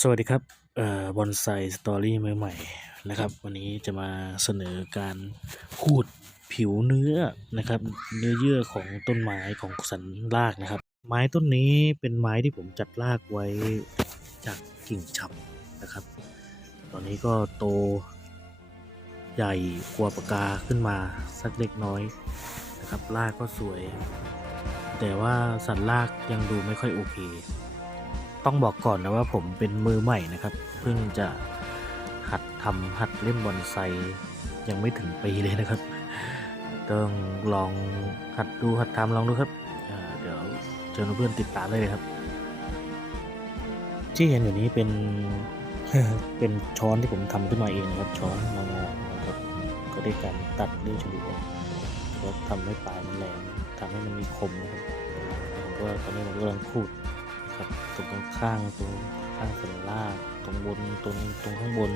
สวัสดีครับเอ่อบอนไซสตอรี่ใหม่ๆนะครับ วันนี้จะมาเสนอการขูดผิวเนื้อนะครับ เนื้อเยื่อของต้นไม้ของสันรากนะครับ ไม้ต้นนี้เป็นไม้ที่ผมจัดรากไว้จากกิ่งฉับนะครับ ตอนนี้ก็โตใหญ่กว่าปากกาขึ้นมาสักเล็กน้อยนะครับรากก็สวย แต่ว่าสันรากยังดูไม่ค่อยโอเค ต้องบอกก่อนนะว่าผมเป็นมือใหม่นะครับ เพิ่งจะหัดทำหัดเล่นบอนไซยังไม่ถึงปีเลยนะครับ ต้องลองหัดดูหัดทำลองดูครับเดี๋ยวเชิญเพื่อนติดตามได้เลยครับ ที่เห็นอยู่นี้เป็นเป็นช้อนที่ผมทำขึ้นมาเองนะครับ ช้อนงอๆนะครับก็ได้การตัดด้วยฉลุออกแล้วทำให้ปลายมันแหลมทำให้มันมีคมนะครับผมก็ตอนนี้ผมกำลังขูด ครับตรงข้างตรงข้างสันล่างตรงบนตรงตรงข้างบน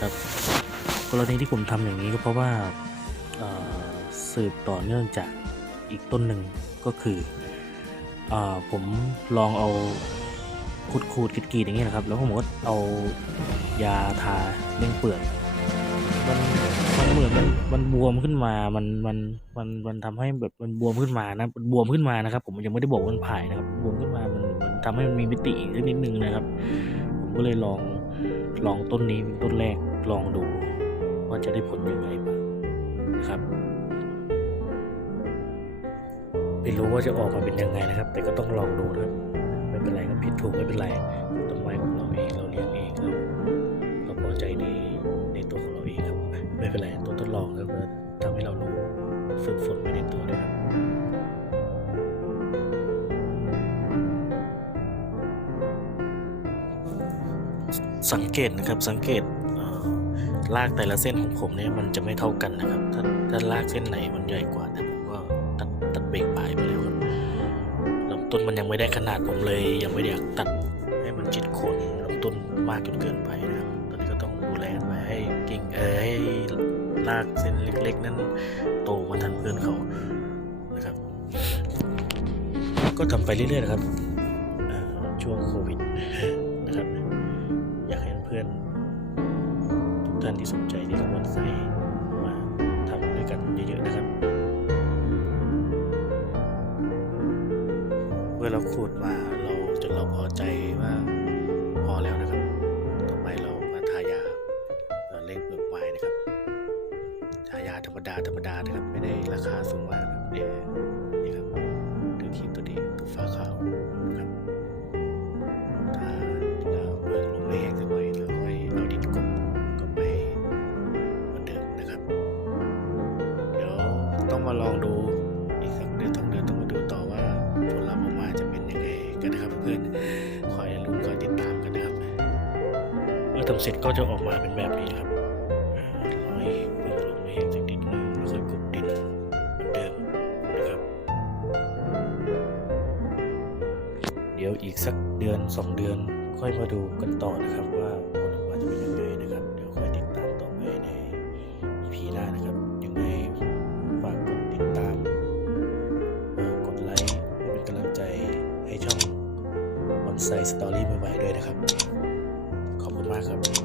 ครับกรณีที่ผมทำอย่างนี้ก็เพราะว่าเอ่อสืบต่อเนื่องจากอีกต้นหนึ่งก็คืออผมลองเอาขูดขูดกรีดๆอย่างเงี้ยนะครับ แล้วผมก็เอายาทาเร่งเปลือกมัน เหมือนมันมันบวมขึ้นมา มันมันมันมันทำให้แบบมันบวมขึ้นมานะมันบวมขึ้นมานะครับ ผมยังไม่ได้บอกว่ามันผายนะครับบวมขึ้นมามันมันทำให้มันมีมิติอีกนิดนึงนะครับ ผมก็เลยลองลองต้นนี้เป็นต้นแรกลองดู ว่าจะได้ผลยังไงบ้างนะครับไม่รู้ว่าจะออกมาเป็นยังไงนะครับ แต่ก็ต้องลองดูนะครับไม่เป็นไรครับผิดถูกไม่เป็นไรต้นไม้ของเราเองเราเลี้ยงเองเราเราพอใจใดลอทำให้เรารู้ฝึกฝนไปในตัวด้วยครับสังเกตนะครับสังเกตลากแต่ละเส้นของผมเนี่ยมันจะไม่เท่ากันนะครับ ถ้าถ้าลากเส้นไหนมันใหญ่กว่า แต่ผมก็ตัดตัดเบรกปลายไปแล้วครับลำต้นมันยังไม่ได้ขนาดผมเลย ยังไม่ได้อยากตัดให้มันจิตโคนลำต้นมากจนเกินไปนะครับ อนนี้ก็ต้องมันไว้ให้กิ่งเออให้ลากเส้นเล็ก ๆ นั้นโตมาทันเพื่อนเขานะครับ ก็ทำไปเรื่อยๆนะครับช่วงโควิดนะครับ อยากให้เพื่อนทุกท่านที่สนใจที่ต้องบอนไซมาทำด้วยกันเยอะๆนะครับ เมื่อเราขูดมาเราจนเราพอใจว่าพอแล้วนะครับ ธรรมดาธรรมดานะครับ ไม่ได้ราคาสูงมากครับเนี่ยนี่ครับเดือขีดตัวนี้ตัวฟ้าขาวนะครับถ้าเราเบิกลงไม่แห้งสักหน่อยเราค่อยเอาดินกบกลบไปเหมือนเดิมนะครับ เดี๋ยวต้องมาลองดูอีกสักเดือนสองเดือนต้องมาดูต่อว่าผลลัพธ์ออกมาจะเป็นยังไงกันนะครับเพื่อนคอยลุ้คอยติดตามกันนะครับเมื่อทำเสร็จก็จะออกมาเป็นแบบนี้ครับ ดี๋ยวอีกสักเดือนสองเดือน ค่อยมาดูกันต่อนะครับว่าผลออกมาจะเป็นยังไงนะครับ เดี๋ยวค่อยติดตามต่อไปใน EP หน้านะครับ ยังไงฝากกดติดตาม กดไลค์เพื่อเป็นกำลังใจให้ช่องออนไซสตอรี่ใหม่ๆด้วยนะครับ ขอบคุณมากครับ